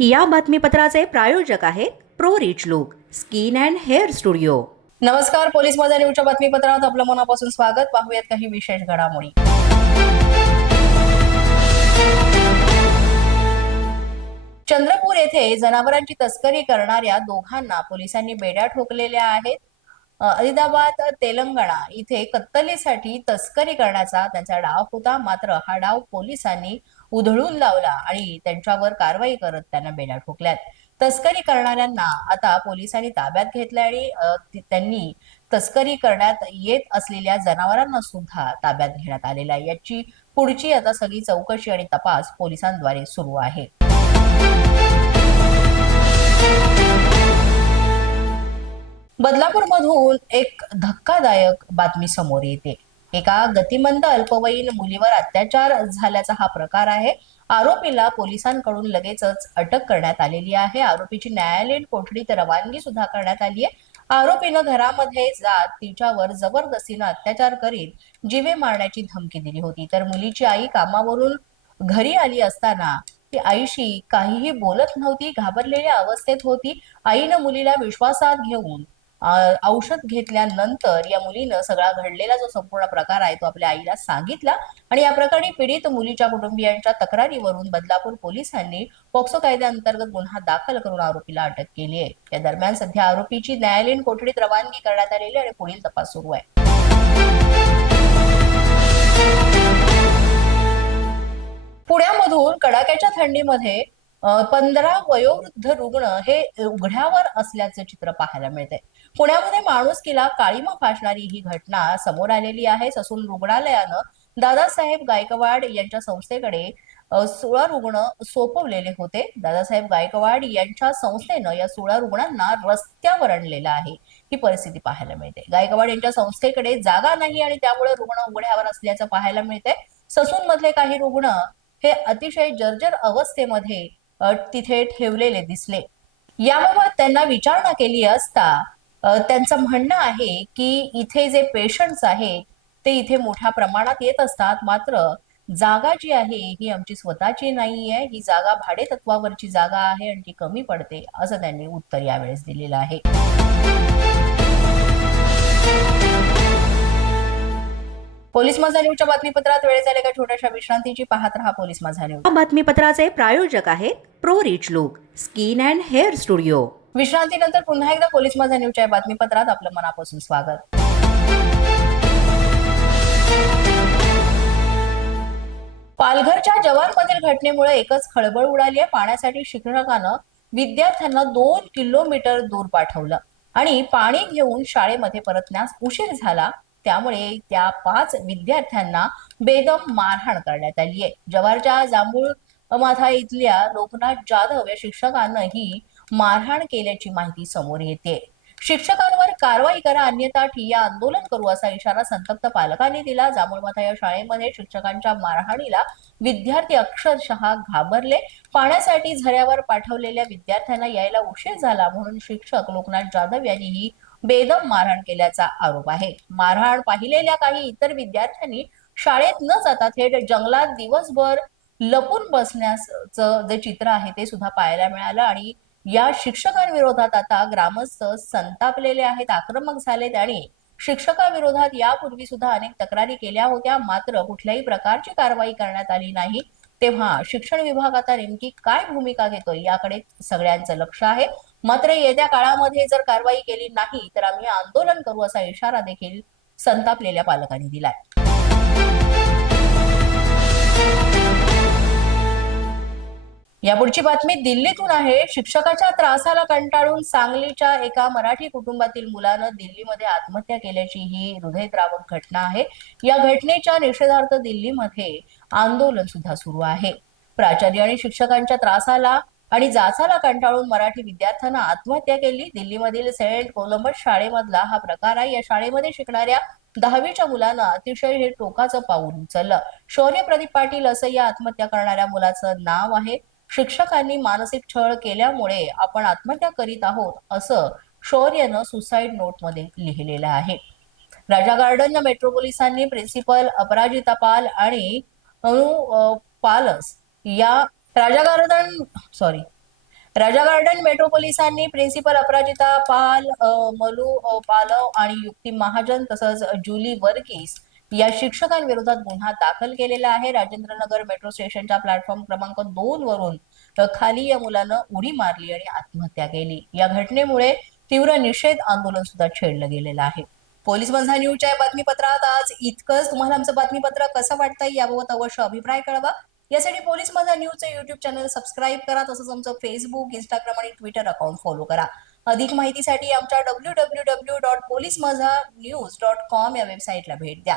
या बातमीपत्राचे प्रायोजक आहेत pro rich look skin and hair studio. नमस्कार पोलीस माझ्या न्यूजच्या बातमीपत्रात आपलं मनापासून स्वागत. पाहूयात काही विशेष घडामोडी. चंद्रपूर येथे जनावरांची तस्करी करणाऱ्या दोघांना पोलिसांनी बेड्या ठोकलेल्या आहेत. अलिदाबाद तेलंगणा इथे कत्तलीसाठी तस्करी करण्याचा त्यांचा डाव होता. मात्र हा डाव पोलिसांनी उधळून लावला आणि त्यांच्यावर कारवाई करत त्यांना बेड्या ठोकल्यात. तस्करी करणाऱ्यांना आता पोलिसांनी ताब्यात घेतल्या आणि त्यांनी तस्करी करण्यात येत असलेल्या जनावरांना सुद्धा ताब्यात घेण्यात आलेला आहे. याची पुढची आता सगळी चौकशी आणि तपास पोलिसांद्वारे सुरू आहे. बदलापूर मधून एक धक्कादायक बातमी समोर येते. एका गतिमंद अल्पवयीन मुलीवर अत्याचार झाल्याचा हा प्रकार आहे. आरोपीला पोलिसांकडून लगेचच अटक करण्यात आलेली आहे. आरोपीची न्यायालयीन कोठडीत रवानगी सुद्धा करण्यात आली आहे. आरोपीनं घरामध्ये जात तिच्यावर जबरदस्तीनं अत्याचार करीत जीवे मारण्याची धमकी दिली होती. तर मुलीची आई कामावरून घरी आली असताना ती आईशी काहीही बोलत नव्हती घाबरलेल्या अवस्थेत होती. आईनं मुलीला विश्वासात घेऊन औषध घेतल्यानंतर या मुलीनं सगळा घडलेला जो संपूर्ण प्रकार आहे तो आपल्या आईला सांगितला आणि या प्रकरणी पीडित मुलीच्या कुटुंबियांच्या तक्रारीवरून बदलापूर पोलिसांनी पॉक्सो कायद्याअंतर्गत गुन्हा दाखल करून आरोपीला अटक केली आहे. या दरम्यान सध्या आरोपीची न्यायालयीन कोठडीत रवानगी करण्यात आलेली आणि पुढील तपास सुरू आहे. पुण्यामधून कडाक्याच्या थंडीमध्ये पंधरा वयोवृद्ध रुग्ण हे उघड्यावर असल्याचे चित्र पाहायला मिळते पुण्यामध्ये माणुसकीला काळीमा फासणारी ही घटना समोर आलेली आहे. ससून रुग्णालयानं दादासाहेब गायकवाड यांच्या संस्थेकडे सोळा रुग्ण सोपवलेले होते. दादासाहेब गायकवाड यांच्या संस्थेनं या सोळा रुग्णांना रस्त्यावर आणलेलं आहे. ही परिस्थिती पाहायला मिळते. गायकवाड यांच्या संस्थेकडे जागा नाही आणि त्यामुळे रुग्ण उघड्यावर असल्याचं पाहायला मिळते ससून मधले काही रुग्ण हे अतिशय जर्जर अवस्थेमध्ये तिथे ठेवलेले दिसले. याबाबत त्यांना विचारणा केली असता त्यांचं म्हणणं आहे की इथे जे पेशंट्स आहेत ते इथे मोठ्या प्रमाणात येत असतात. मात्र जागा जी आहे ही आमची स्वतःची नाही आहे ही जागा भाडे तत्वावरची जागा आहे आणि ती कमी पडते असं त्यांनी उत्तर यावेळेस दिलेलं आहे. पोलीस माझा न्यूजच्या बातमीपत्रात वेळ झाले का? छोट्याशा विश्रांतीची पाहत रहा पोलीस माझा न्यूज बातमीपत्राचे प्रायोजक आहेत pro rich look skin and hair studio. विश्रांतीनंतर पुन्हा एकदा पोलीस माझा न्यूजच्या या बातमीपत्रात आपलं मनापासून स्वागत. पालघरच्या जवानमधील घटनेमुळे एकच खळबळ उडाली आहे. पाण्यासाठी शिक्षकानं विद्यार्थ्यांना दोन किलोमीटर दूर पाठवलं आणि पाणी घेऊन शाळेमध्ये परतण्यास उशीर झाला. त्यामुळे त्या पाच विद्यार्थ्यांना बेदम मारहाण करण्यात आली आहे. जवारच्या जांभूळ माथा इथल्या लोकनाथ जाधव या शिक्षकानं ही मारहाण केल्याची माहिती समोर येते. शिक्षकांवर कारवाई करा अन्यथा ठिय्या आंदोलन करू असा इशारा संतप्त पालकांनी दिला. जांभूळमाथा या शाळेमध्ये शिक्षकांच्या मारहाणीला विद्यार्थी अक्षरशः घाबरले. पाण्यासाठी झऱ्यावर पाठवलेल्या विद्यार्थ्यांना यायला उशीर झाला म्हणून शिक्षक लोकनाथ जाधव यांनी ही बेदम मारहाण केल्याचा आरोप आहे. मारहाण पाहिलेल्या काही इतर विद्यार्थ्यांनी शाळेत न जाता थेट जंगलात दिवसभर लपून बसण्याचं जे चित्र आहे ते सुद्धा पाहायला मिळालं आणि या शिक्षकांविरोधात आता ग्रामस्थ संतापलेले आहेत आक्रमक झालेत आणि शिक्षकाविरोधात यापूर्वी सुद्धा अनेक तक्रारी केल्या होत्या. मात्र कुठल्याही प्रकारची कारवाई करण्यात आली नाही. तेव्हा शिक्षण विभाग आता नेमकी काय भूमिका घेतोय याकडे सगळ्यांचं लक्ष आहे. मात्र येत्या काळामध्ये जर कारवाई केली नाही तर आम्ही आंदोलन करू असा इशारा देखील संतापलेल्या पालकांनी दिलाय. या पुढची बातमी दिल्लीतून आहे. शिक्षकाच्या त्रासाला कंटाळून सांगलीच्या एका मराठी कुटुंबातील मुलानं दिल्लीमध्ये आत्महत्या केल्याची ही हृदयद्रावक घटना आहे. या घटनेच्या निषेधार्थ दिल्लीमध्ये आंदोलन सुद्धा सुरू आहे. प्राचार्य आणि शिक्षकांच्या त्रासाला आणि जाचाला कंटाळून मराठी विद्यार्थ्यांना आत्महत्या केली. दिल्लीमधील सेंट कोलंबस शाळेमधला हा प्रकार आहे. या शाळेमध्ये शिकणाऱ्या दहावीच्या मुलानं अतिशय हे टोकाचं पाऊल उचललं. शौर्य प्रदीप पाटील असं या आत्महत्या करणाऱ्या मुलाचं नाव आहे. शिक्षकांनी मानसिक छळ केल्यामुळे आपण आत्महत्या करीत आहोत असं शौर्यनं सुसाईड नोटमध्ये लिहिलेलं आहे. राजा गार्डन मेट्रो पोलिसांनी प्रिन्सिपल अपराजिता पाल आणि अनु पालस या Raja garden sorry Raja garden metro पोलिसांनी प्रिन्सिपल अपराजिता पाल मलू पालव आणि युक्ती महाजन तसंच जुली वर्गीस या शिक्षकांविरोधात गुन्हा दाखल केलेला आहे. राजेंद्रनगर मेट्रो स्टेशनच्या प्लॅटफॉर्म क्रमांक दोन वरून खाली या मुलानं उडी मारली आणि आत्महत्या केली. या घटनेमुळे तीव्र निषेध आंदोलन सुद्धा छेडलं गेलेलं आहे. पोलीस बंधा न्यूजच्या बातमीपत्रात आज इतकंच. तुम्हाला आमचं बातमीपत्र कसं वाटतंय याबाबत अवश्य अभिप्राय कळवा. यासाठी पोलीस माझा न्यूजचं युट्यूब चॅनल सबस्क्राईब करा तसंच आमचं फेसबुक इंस्टाग्राम आणि ट्विटर अकाउंट फॉलो करा. अधिक माहितीसाठी आमच्या W W W dot police Majha news dot com या वेबसाईटला भेट द्या.